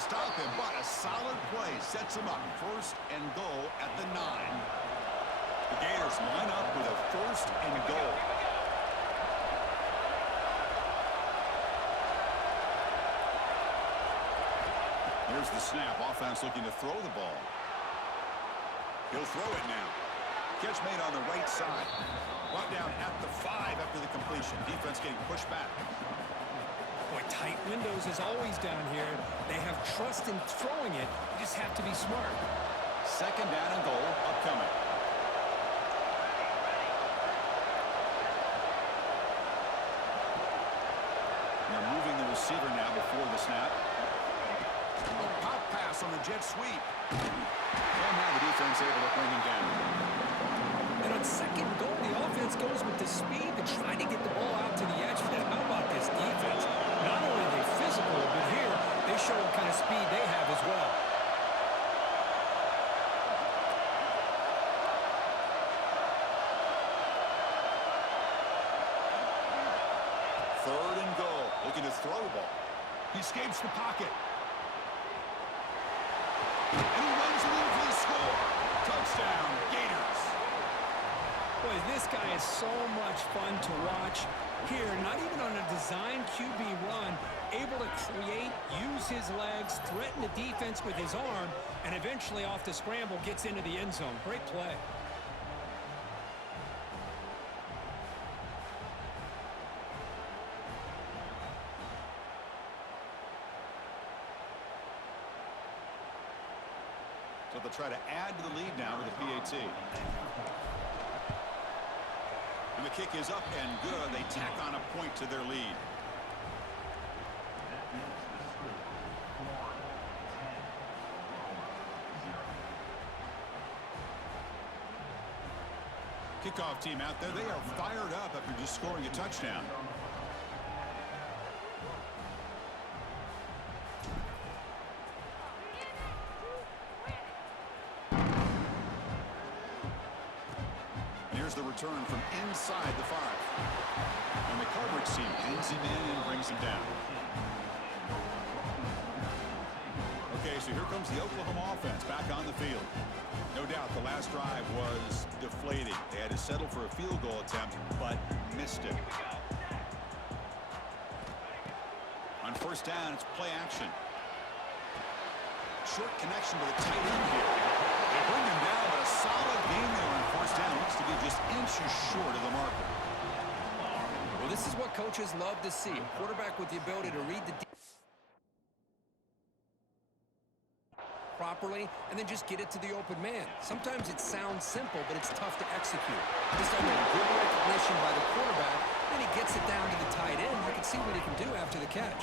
stop him, but a solid play sets him up. First and goal at the 9. The Gators line up with a first and goal. Here's the snap. Offense looking to throw the ball. He'll throw it now. Catch made on the right side. Brought down at the 5 after the completion. Defense getting pushed back. Boy, tight windows as always down here. They have trust in throwing it. You just have to be smart. Second down and goal upcoming. They're moving the receiver now before the snap. A pop pass on the jet sweep. And now the defense able to bring him down. And on second goal, the offense goes with the speed to try to get the ball out to the edge. But how about this defense? Not only are they physical, but here they show what kind of speed they have as well. Third and goal. Looking to throw the ball. He escapes the pocket. And he runs it in for the score. Touchdown, Gators. Boy, this guy is so much fun to watch. Here, not even on a design QB run, able to create, use his legs, threaten the defense with his arm, and eventually off the scramble gets into the end zone. Great play. So they'll try to add to the lead now with the PAT. And the kick is up and good. They tack on a point to their lead. Kickoff team out there. They are fired up after just scoring a touchdown. The return from inside the 5. And the coverage team pins him in and brings him down. Okay, so here comes the Oklahoma offense back on the field. No doubt the last drive was deflating. They had to settle for a field goal attempt, but missed it. On first down, it's play action. Short connection to the tight end here. They bring him down, but a solid game there on first down. Looks to be just inches short of the marker. Well, this is what coaches love to see. A quarterback with the ability to read the properly and then just get it to the open man. Sometimes it sounds simple, but it's tough to execute. This time, good recognition by the quarterback, then he gets it down to the tight end. You can see what he can do after the catch.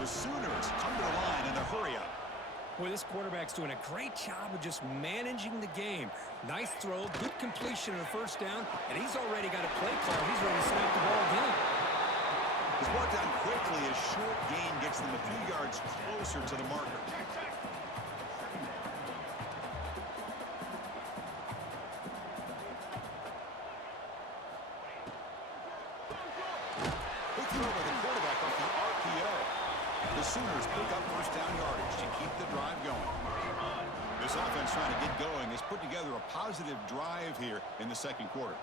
The Sooners come to the line in a hurry-up. Boy, this quarterback's doing a great job of just managing the game. Nice throw, good completion on the first down, and he's already got a play call. He's ready to snap the ball again. He's brought down quickly. A short gain gets them a few yards closer to the marker. Quick throw by the quarterback off the RPO. The Sooners pick up first down yardage to keep the drive going. This offense trying to get going has put together a positive drive here in the second quarter.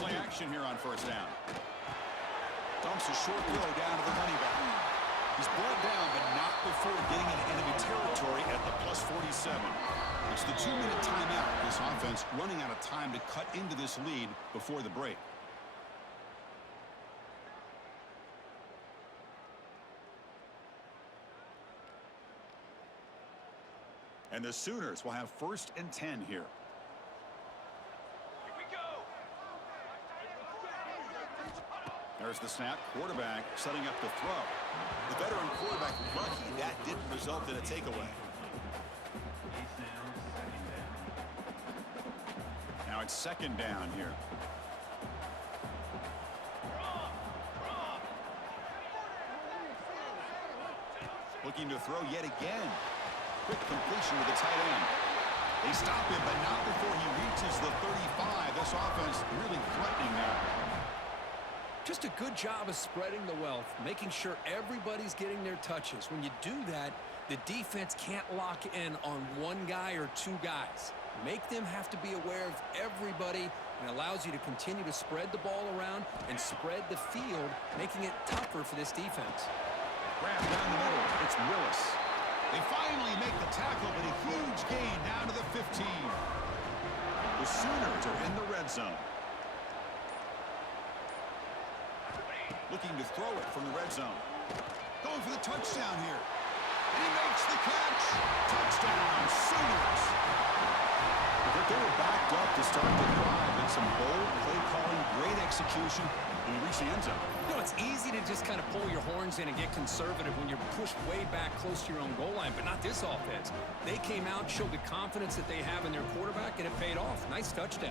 Play action here on first down. Dumps a short throw down to the running back. He's brought down, but not before getting into enemy territory at the +47. It's the 2-minute timeout. This offense running out of time to cut into this lead before the break. And the Sooners will have first and 10 here. Here we go. There's the snap. Quarterback setting up the throw. The veteran quarterback lucky that didn't result in a takeaway. Now it's second down here. Looking to throw yet again. Quick completion with the tight end. They stop him, but not before he reaches the 35. This offense really threatening now. Just a good job of spreading the wealth, making sure everybody's getting their touches. When you do that, the defense can't lock in on one guy or two guys. Make them have to be aware of everybody, and allows you to continue to spread the ball around and spread the field, making it tougher for this defense. Grab down the middle. It's Willis. They finally make the tackle, but a huge gain down to the 15. The Sooners are in the red zone. Looking to throw it from the red zone. Going for the touchdown here. And he makes the catch. Touchdown, Sooners. But they were backed up to start the drive, and some bold play calling, great execution, and he reached the end zone. You know, it's easy to just kind of pull your horns in and get conservative when you're pushed way back close to your own goal line, but not this offense. They came out, showed the confidence that they have in their quarterback, and it paid off. Nice touchdown.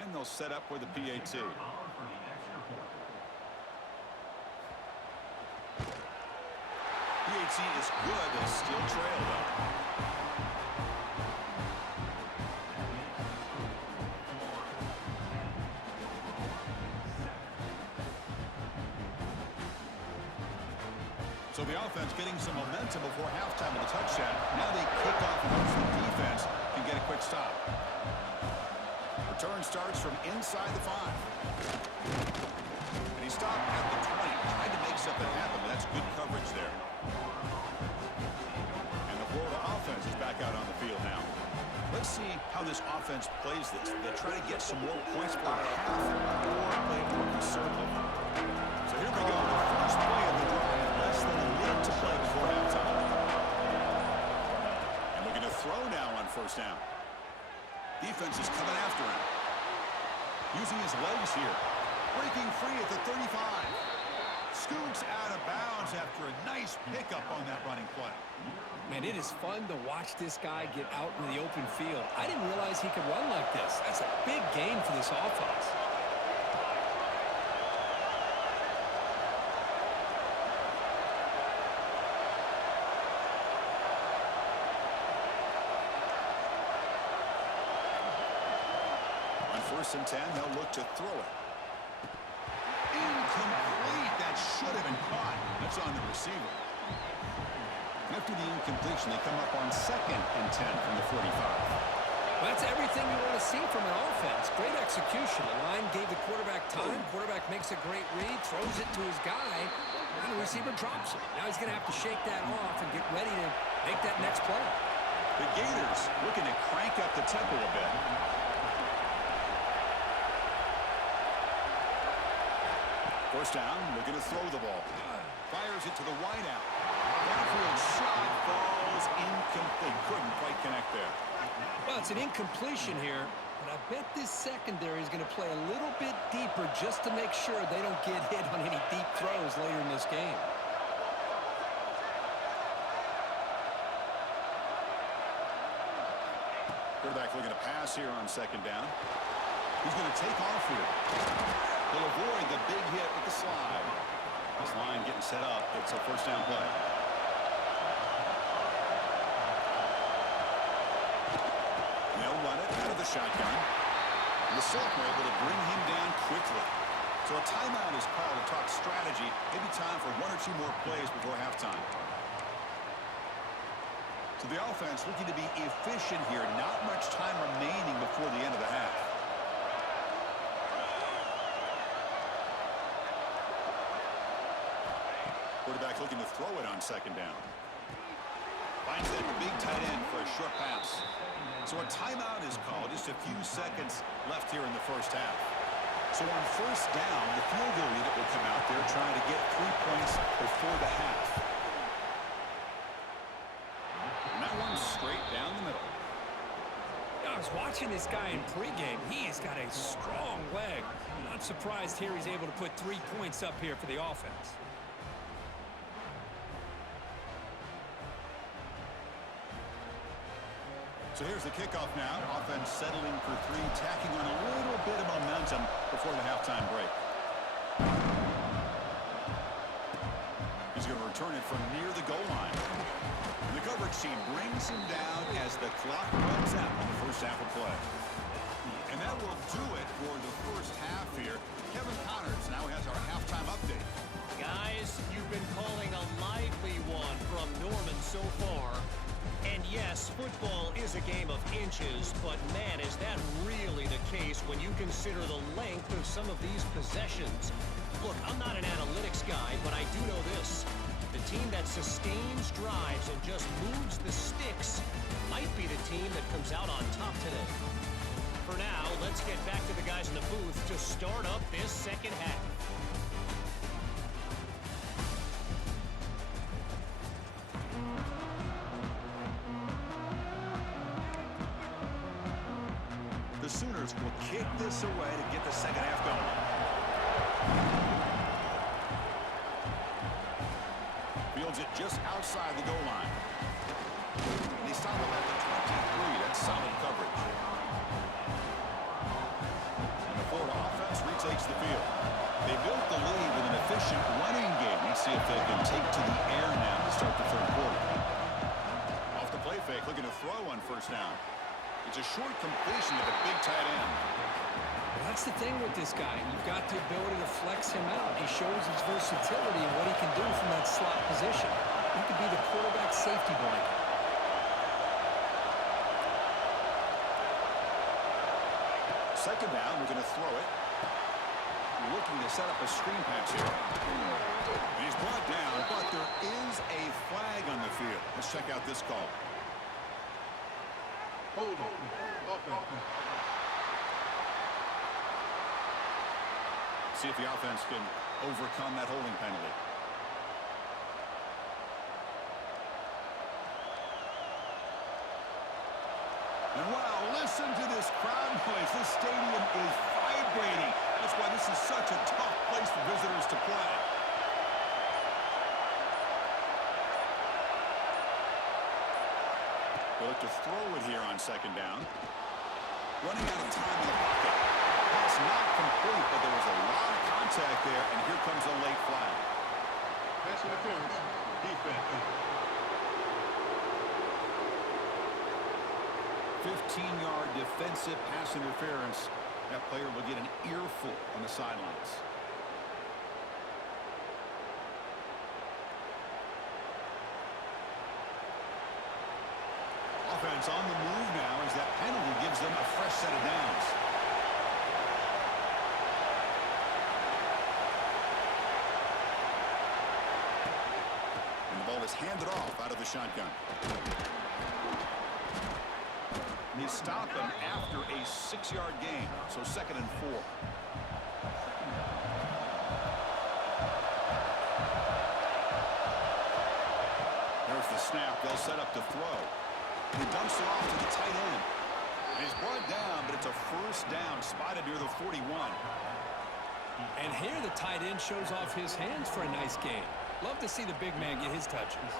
And they'll set up with the PAT. PAT is good. They'll still trail, though. So the offense getting some momentum before halftime with a touchdown. Now they kick off and hopefully the defense can get a quick stop. Return starts from inside the 5. And he stopped at the 20. Tried to make something happen, but that's good coverage there. And the Florida offense is back out on the field now. Let's see how this offense plays this. They try to get some more points per half or play more conservative. So here we go. The first play of the drive. Less than a minute to play before halftime. And looking to throw now on first down. Defense is coming after him. Using his legs here. Breaking free at the 35. Scoots out of bounds after a nice pickup on that running play. Man, it is fun to watch this guy get out in the open field. I didn't realize he could run like this. That's a big game for this offense. First and 10, they'll look to throw it. Incomplete. That should have been caught. That's on the receiver. After the incompletion, they come up on second and 10 from the 45. Well, that's everything you want to see from an offense. Great execution. The line gave the quarterback time. Quarterback makes a great read, throws it to his guy, and the receiver drops it. Now he's going to have to shake that off and get ready to make that next play. The Gators looking to crank up the tempo a bit. First down, looking to throw the ball. Fires it to the wideout. Downfield shot falls incomplete. Couldn't quite connect there. Well, it's an incompletion here, but I bet this secondary is going to play a little bit deeper just to make sure they don't get hit on any deep throws later in this game. Quarterback looking to pass here on second down. He's going to take off here. He'll avoid the big hit with the slide. This line getting set up. It's a first down play. They'll run it out of the shotgun. And the sophomore able to bring him down quickly. So a timeout is called to talk strategy. Maybe time for one or two more plays before halftime. So the offense looking to be efficient here. Not much time remaining before the end of the half. Quarterback looking to throw it on second down. Finds that big tight end for a short pass. So a timeout is called. Just a few seconds left here in the first half. So on first down, the field goal unit will come out there trying to get 3 points before the half. And that one's straight down the middle. I was watching this guy in pregame. He has got a strong leg. Not surprised here he's able to put 3 points up here for the offense. So here's the kickoff now. Offense settling for 3, tacking on a little bit of momentum before the halftime break. He's going to return it from near the goal line. The coverage team brings him down as the clock runs out on the first half of play. And that will do it for the first half here. Kevin Connors now has our halftime update. Guys, you've been calling a lively one from Norman so far. And yes, football is a game of inches, but man, is that really the case when you consider the length of some of these possessions. Look, I'm not an analytics guy, but I do know this. The team that sustains drives and just moves the sticks might be the team that comes out on top today. For now, let's get back to the guys in the booth to start up this second half. The Sooners will kick this away to get the second half going. Fields it just outside the goal line. They stop him at the 23. That's solid coverage. And the Florida offense retakes the field. They built the lead with an efficient running game. Let's see if they can take to the air now to start the third quarter. Off the play fake, looking to throw on first down. It's a short completion to the big tight end. Well, that's the thing with this guy. You've got the ability to flex him out. He shows his versatility and what he can do from that slot position. He could be the quarterback safety blanket. Second down, we're going to throw it. Looking to set up a screen pass here. And he's brought down, but there is a flag on the field. Let's check out this call. Hold on. Offense. See if the offense can overcome that holding penalty. And wow, listen to this crowd noise. This stadium is vibrating. That's why this is such a tough place for visitors to play. They look to throw it here on second down. Running out of time in the pocket. Pass not complete, but there was a lot of contact there, and here comes a late flag. Pass interference. Defense. 15-yard defensive pass interference. That player will get an earful on the sidelines. Offense on the move now as that penalty gives them a fresh set of downs. And the ball is handed off out of the shotgun. They stop him after a 6-yard gain, so 2nd and 4. There's the snap. They'll set up to throw. He dumps it off to the tight end. And he's brought down, but it's a first down spotted near the 41. And here the tight end shows off his hands for a nice gain. Love to see the big man get his touches.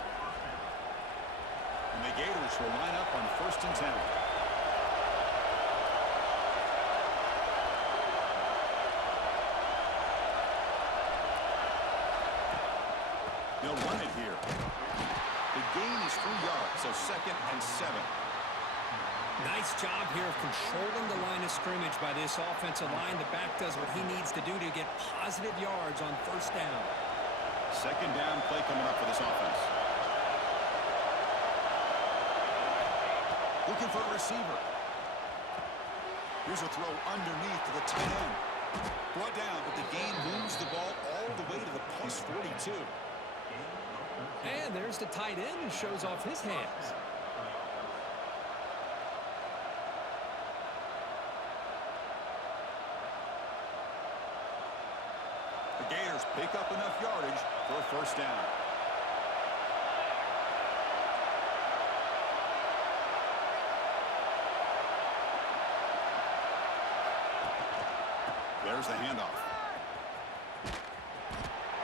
And the Gators will line up on 1st and 10. They'll run it here. The gain is 3 yards, so 2nd and 7. Nice job here of controlling the line of scrimmage by this offensive line. The back does what he needs to do to get positive yards on first down. 2nd down play coming up for this offense. Looking for a receiver. Here's a throw underneath to the tight end. Brought down, but the gain moves the ball all the way to the plus 42. And there's the tight end who shows off his hands. The Gators pick up enough yardage for a first down. There's the handoff.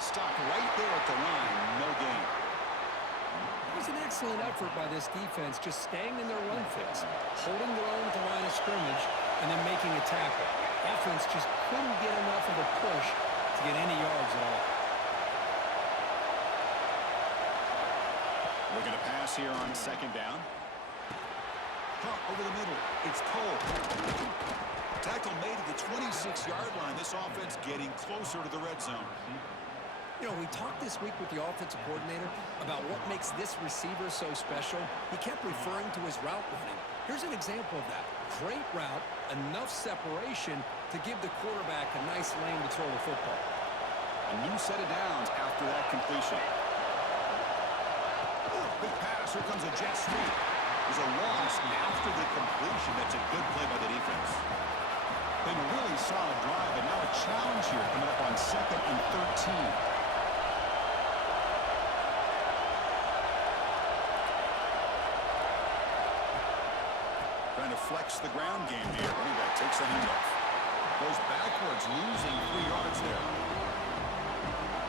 Stopped right there at the line. No gain. It was an excellent effort by this defense, just staying in their run fix, holding their own at the line of scrimmage, and then making a tackle. Offense just couldn't get enough of a push to get any yards at all. pass here on second down. Caught over the middle. It's Cole. Tackle made at the 26-yard line. This offense getting closer to the red zone. You know, we talked this week with the offensive coordinator about what makes this receiver so special. He kept referring to his route running. Here's an example of that. Great route, enough separation to give the quarterback a nice lane to throw the football. A new set of downs after that completion. Good pass. Here comes a jet sweep. There's a loss after the completion. That's a good play by the defense. Been a really solid drive, and now a challenge here coming up on 2nd and 13. Trying to flex the ground game here. Running back takes the handoff. Goes backwards, losing 3 yards there.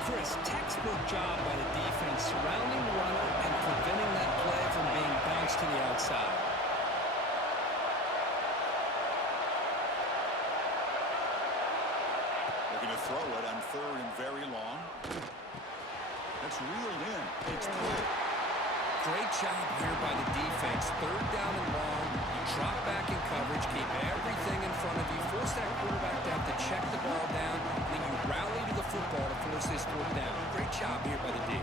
Chris, textbook job by the defense surrounding the runner and preventing that play from being bounced to the outside. Looking to throw it on 3rd and very long. That's reeled in. It's clear. Great job here by the defense. 3rd down and long. You drop back in coverage, keep everything in front of you, force that quarterback to have to check the ball down, and then you rally to the football to force this 4th down. Great job here by the D.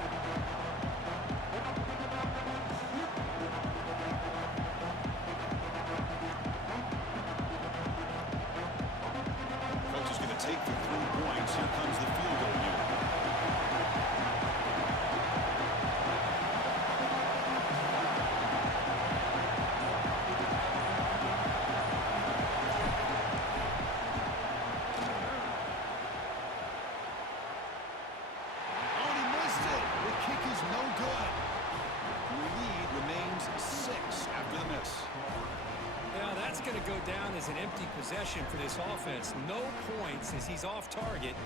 Coach is going to take the 3 points. Here comes the field goal unit. Go down as an empty possession for this offense. No points as he's off target.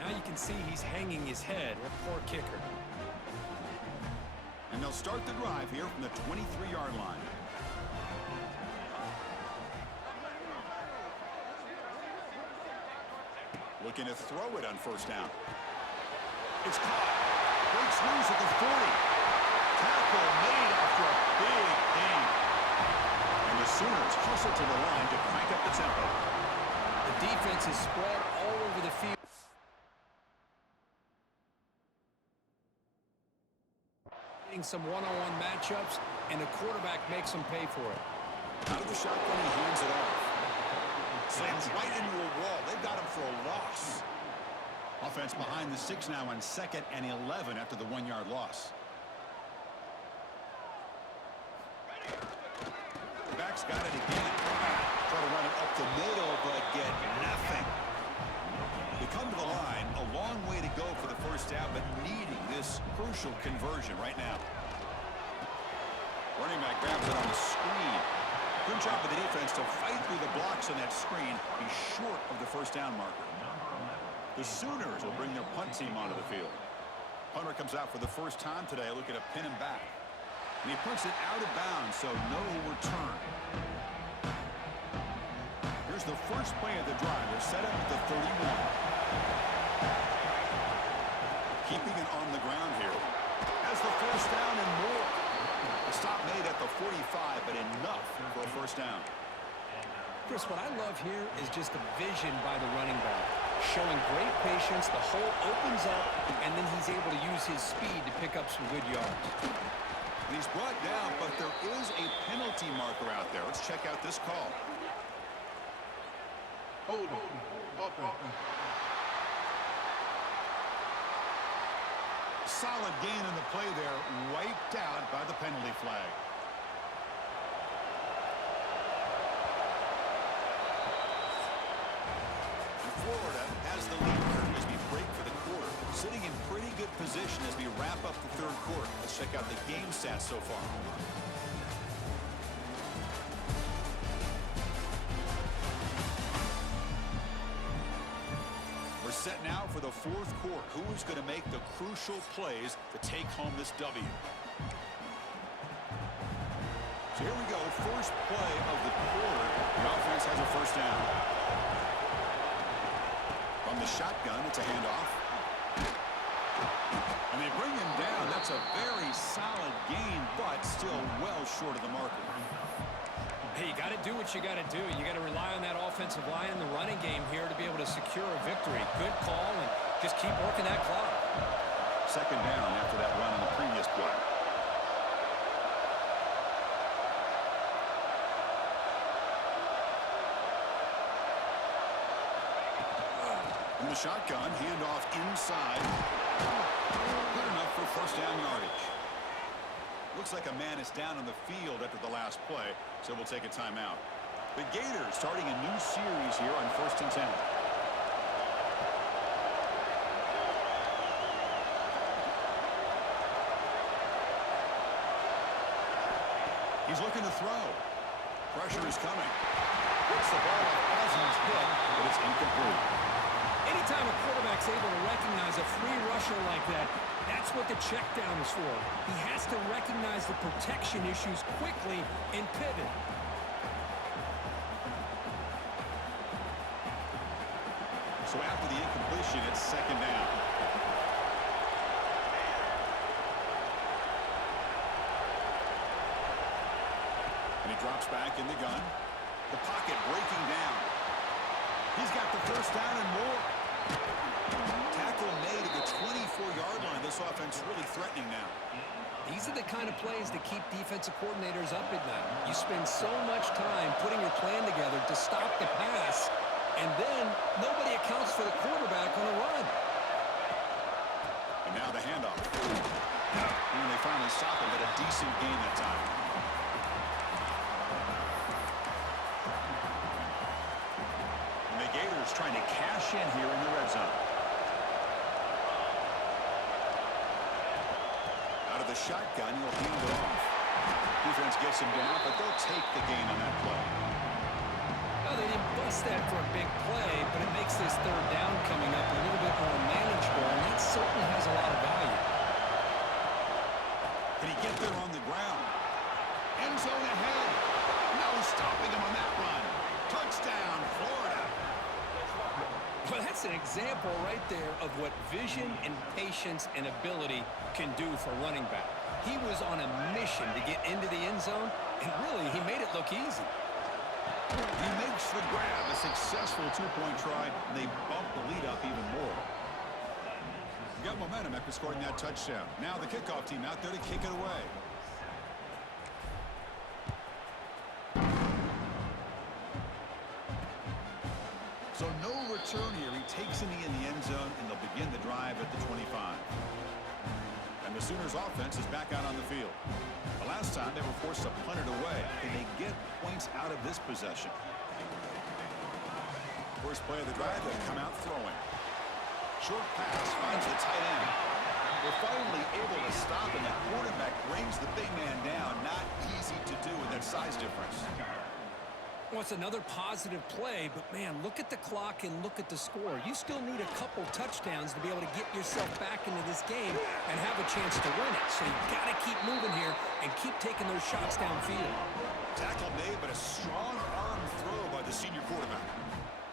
Now you can see he's hanging his head. A poor kicker. And they'll start the drive here from the 23-yard line. Looking to throw it on 1st down. It's caught. Breaks loose at the 40. Tackle made after a big gain. And the Sooners hustle to the line to crank up the tempo. The defense is spread all over the field. Getting some one-on-one matchups, and the quarterback makes them pay for it. Out of the shotgun, he hands it off. Slams right into a wall. They've got him for a loss. Offense behind the 6 now on 2nd and 11 after the 1-yard loss. Back's got it again. Try to run it up the middle, but get nothing. They come to the line, a long way to go for the 1st down, but needing this crucial conversion right now. Running back grabs it on the screen. Good job of the defense to fight through the blocks on that screen. He's short of the 1st down marker. The Sooners will bring their punt team onto the field. Punter comes out for the 1st time today, looking to pin him back. And he puts it out of bounds, so no return. Here's the first play of the drive. They're set up at the 31. Keeping it on the ground here. Has the 1st down and more. A stop made at the 45, but enough for a 1st down. Chris, what I love here is just the vision by the running back. Showing great patience, the hole opens up, and then he's able to use his speed to pick up some good yards. He's brought down, but there is a penalty marker out there. Let's check out this call. Hold on. Offense. Solid gain in the play there, wiped out by the penalty flag. Florida has the lead here as we break for the quarter. Sitting in pretty good position as we wrap up the 3rd quarter. Let's check out the game stats so far. We're set now for the 4th quarter. Who is going to make the crucial plays to take home this W? So here we go. First play of the quarter. The offense has a 1st down. From the shotgun, it's a handoff. And they bring him down. That's a very solid gain, but still well short of the marker. Hey, you got to do what you got to do. You got to rely on that offensive line in the running game here to be able to secure a victory. Good call, and just keep working that clock. Second down after that run on the previous play. In the shotgun, handoff inside. Good enough for first down yardage. Looks like a man is down on the field after the last play, so we'll take a timeout. The Gators starting a new series here on 1st and 10. He's looking to throw. Pressure is coming. Gets the ball off Cousins' hip, but it's incomplete. Anytime a quarterback's able to recognize a free rusher like that, that's what the check down is for. He has to recognize the protection issues quickly and pivot. So after the incompletion, it's second down. And he drops back in the gun. The pocket breaking down. He's got the first down and more. Tackle made at the 24-yard line. This offense really threatening now. These are the kind of plays that keep defensive coordinators up at night. You spend so much time putting your plan together to stop the pass, and then nobody accounts for the quarterback on the run. And now the handoff. And they finally stop him, but a decent gain that time. And the Gators trying to cash in here in the red zone. Out of the shotgun, he'll hand it off. Defense gets him down, but they'll take the gain on that play. Well, they didn't bust that for a big play, but it makes this third down coming up a little bit more manageable, and that certainly has a lot of value. Can he get there on the ground? End zone ahead. No stopping him on that run. Touchdown, Florida. Well, that's an example right there of what vision and patience and ability can do for running back. He was on a mission to get into the end zone, and really, he made it look easy. He makes the grab, a successful two-point try, and they bump the lead up even more. Got momentum after scoring that touchdown. Now the kickoff team out there to kick it away. So no return here. He takes it in the end zone, and they'll begin the drive at the 25. And the Sooners offense is back out on the field. The last time they were forced to punt it away. Can they get points out of this possession? First play of the drive, they come out throwing. Short pass finds the tight end. They're finally able to stop, and the quarterback brings the big man down. Not easy to do with that size difference. Well, it's another positive play, but, man, look at the clock and look at the score. You still need a couple touchdowns to be able to get yourself back into this game and have a chance to win it. So you've got to keep moving here and keep taking those shots downfield. Tackle made, but a strong arm throw by the senior quarterback.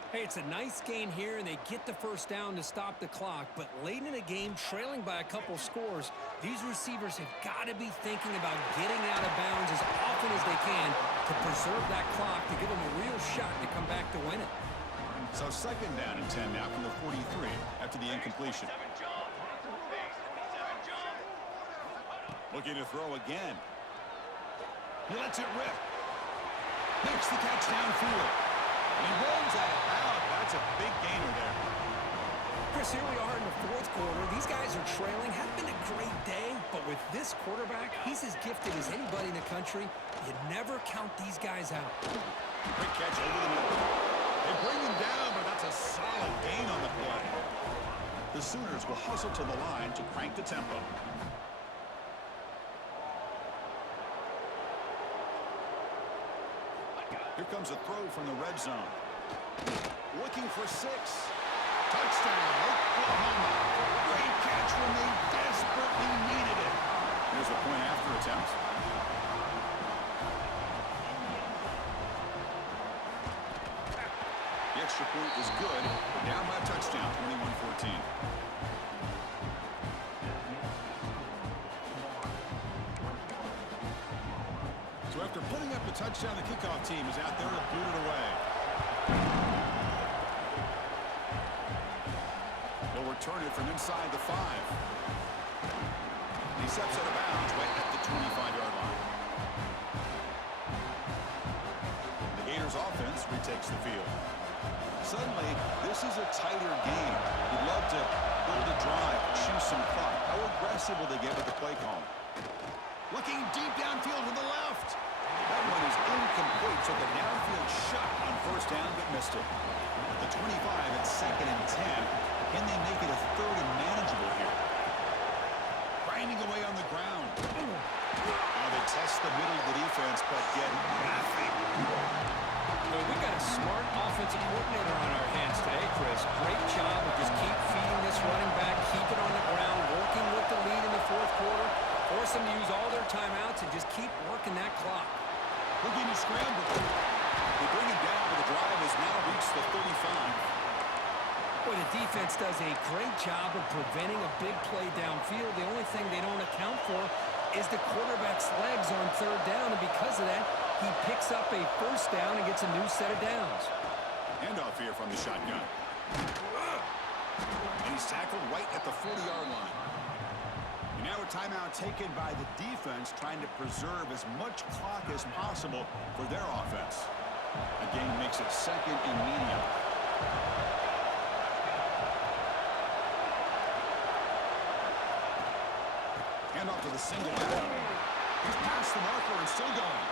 Hey, it's a nice gain here, and they get the first down to stop the clock. But late in the game, trailing by a couple scores, these receivers have got to be thinking about getting out of bounds as often as they can to preserve that clock, to give them a real shot to come back to win it. So second down and 10 now from the 43 after the incompletion. Looking to throw again. He lets it rip. Makes the catch downfield. And he rolls out of bounds. That's a big gainer there. Chris, here we are in the fourth quarter. These guys are trailing. Have been a great day, but with this quarterback, he's as gifted as anybody in the country. You never count these guys out. Quick catch over the middle. They bring him down, but that's a solid gain on the play. The Sooners will hustle to the line to crank the tempo. Here comes a throw from the red zone. Looking for 6. Touchdown, Oklahoma. Great catch when they desperately needed it. Here's the point after attempt. The extra point is good. Down by a touchdown, 21-14. After putting up the touchdown, the kickoff team is out there to boot it away. They'll return it from inside the 5. He steps out of bounds right at the 25-yard line. The Gators offense retakes the field. Suddenly, this is a tighter game. You'd love to build a drive, choose some clock. How aggressive will they get with the play call? Looking deep downfield to the left. That one is incomplete. Took a downfield shot on first down, but missed it. At the 25 at 2nd and 10. Can they make it a 3rd and manageable here? Grinding away on the ground. Now they test the middle of the defense, but get nothing. Well, we got a smart offensive coordinator on our hands today, Chris. Great job of just keep feeding this running back, keep it on the ground, working with the lead in the 4th quarter, force them to use all their timeouts, and just keep working that clock. Looking to scramble. They bring it down, but the drive has now reached the 35. Well, the defense does a great job of preventing a big play downfield. The only thing they don't account for is the quarterback's legs on 3rd down, and because of that, he picks up a 1st down and gets a new set of downs. Handoff here from the shotgun. And he's tackled right at the 40-yard line. And now a timeout taken by the defense, trying to preserve as much clock as possible for their offense. Again, makes it 2nd and medium. Handoff to the single back. He's past the marker and still going.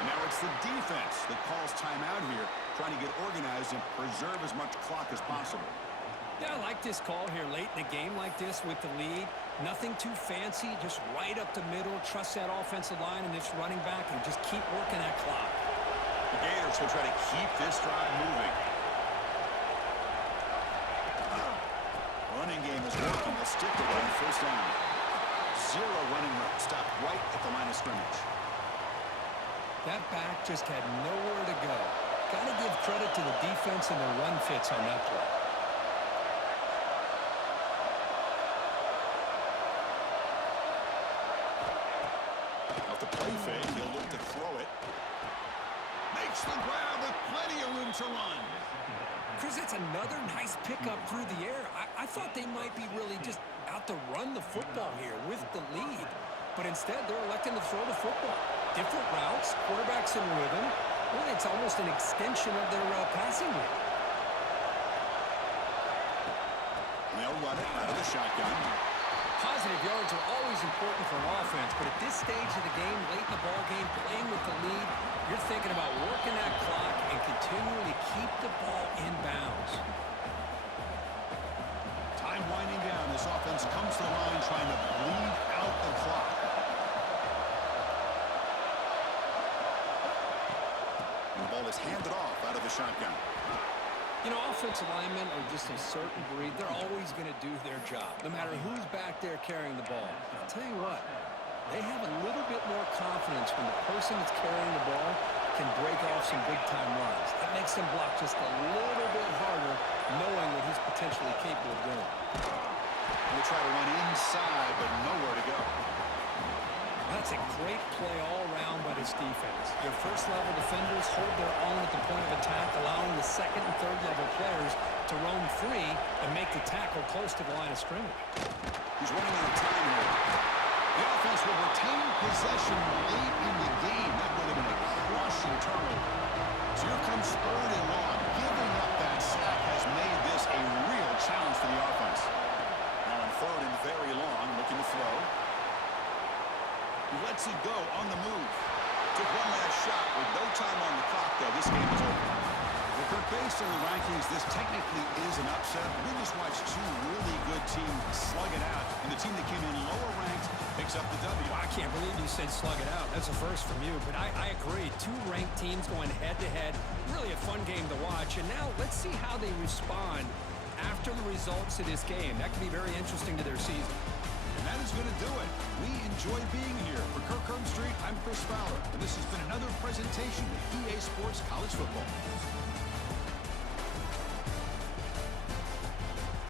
And now it's the defense that calls timeout here, trying to get organized and preserve as much clock as possible. Yeah, I like this call here late in a game like this with the lead. Nothing too fancy, just right up the middle. Trust that offensive line and this running back and just keep working that clock. The Gators will try to keep this drive moving. Running game is working. They'll stick with it on 1st down. 0 running route. Stopped right at the line of scrimmage. That back just had nowhere to go. Got to give credit to the defense and their run fits on that play. Off the play fake, he'll look to throw it. Makes the grab with plenty of room to run. Chris, it's another nice pickup through the air. I thought they might be really just out to run the football here with the lead. But instead, they're electing to throw the football. Different routes, quarterbacks in rhythm. Well, it's almost an extension of their passing game. They'll run it out of the shotgun. Positive yards are always important for an offense, but at this stage of the game, late in the ball game, playing with the lead, you're thinking about working that clock and continuing to keep the ball in bounds. Time winding down. This offense comes to the line trying to bleed out the clock. And the ball is handed off out of the shotgun. You know, offensive linemen are just a certain breed. They're always going to do their job, no matter who's back there carrying the ball. I'll tell you what, they have a little bit more confidence when the person that's carrying the ball can break off some big-time runs. That makes them block just a little bit harder, knowing what he's potentially capable of doing. We'll try to run inside, but nowhere to go. That's a great play all around by this defense. Your first-level defenders hold their own at the point of attack, allowing the second and third-level players to roam free and make the tackle close to the line of scrimmage. He's running out of time here. The offense will retain possession late in the game. That would have been a crushing turnover. So here comes 3rd and long. Giving up that sack has made this a real challenge for the offense. Now on 3rd and very long, looking to throw. He lets it go on the move. Took one last shot. With no time on the clock, though, this game is over. Well, Kirk, based on the rankings, this technically is an upset. We just watched 2 really good teams slug it out, and the team that came in lower ranked picks up the W. Well, I can't believe you said slug it out. That's a first from you, but I agree. 2 ranked teams going head-to-head. Really a fun game to watch. And now let's see how they respond after the results of this game. That could be very interesting to their season. And that is going to do it. We enjoy being here. For Kirk Herbstreit, I'm Chris Fowler, and this has been another presentation of EA Sports College Football.